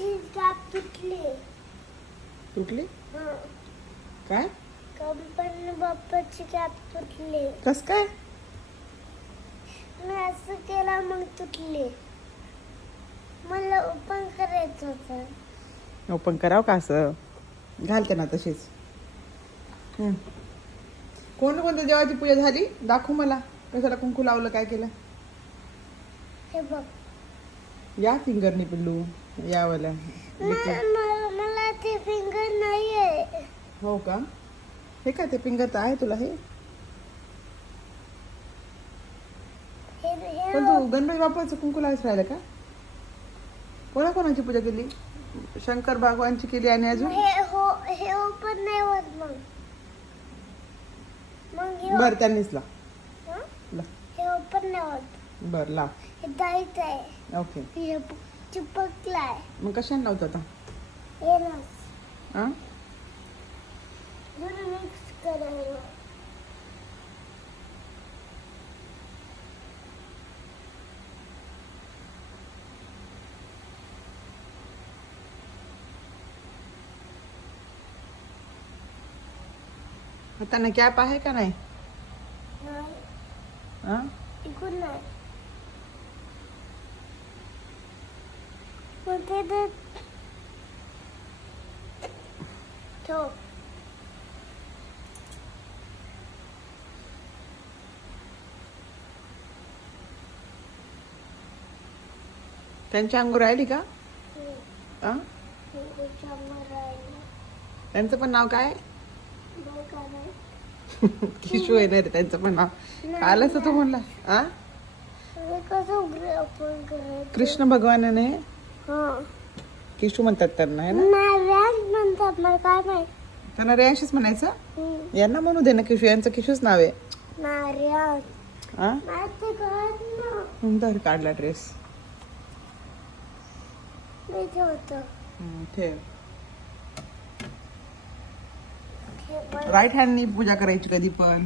बाप्पाची काप तुटली. तुटली हं. काय? गणपती बाप्पाची काप तुटली. कस काय? मी असं केलं मग तुटली. मला ओपन करायचं होतं. ओपन करावं का असं? घालते ना तशीच. कोणत्या देवाची पूजा झाली? दाखव मला. कशाला कुंकू लावलं, काय केलं? हे बघ. या फिंगरनी पिल्लू यावाल्या. मला ते फिंगर नाही आहे. हो का? हे काय ते फिंगर तर आहे तुला हे? पण तू गणपती बाप्पाचं कुंकू लावायचं राहिलं का? कोणाची पूजा केली? शंकर भगवानची केली आणि अजून हे ओपन नाही होत मग. बर त्यांनीच ला. हं? ला. हे ओपन नाही होत. बर ला. हे दाईच आहे. ओके. हे चिपकलाय. मग कशाने लावतो आता? हे नस. हा? मिक्स करायला. आता ना कॅप आहे का नाही? नाही. हा? इकडून नाही. मग ते ठेव. त्यांची अंगूर राहिली का? हा? त्यांचं पण नाव काय? किशू आहे ना रे त्यांचं पण नाव. आलंच तू म्हणला. हा? कृष्ण भगवानाने किशू म्हणतात त्यांना, है ना? म्हणतात मला काय माहित. त्यांना रेयांशीच म्हणायचं. यांना म्हणू दे ना किशू. यांचं किशूच नाव आहे. हा? सुंदर काढला ड्रेस. ठेव. राईट हँडनी पूजा करायची कधी पण.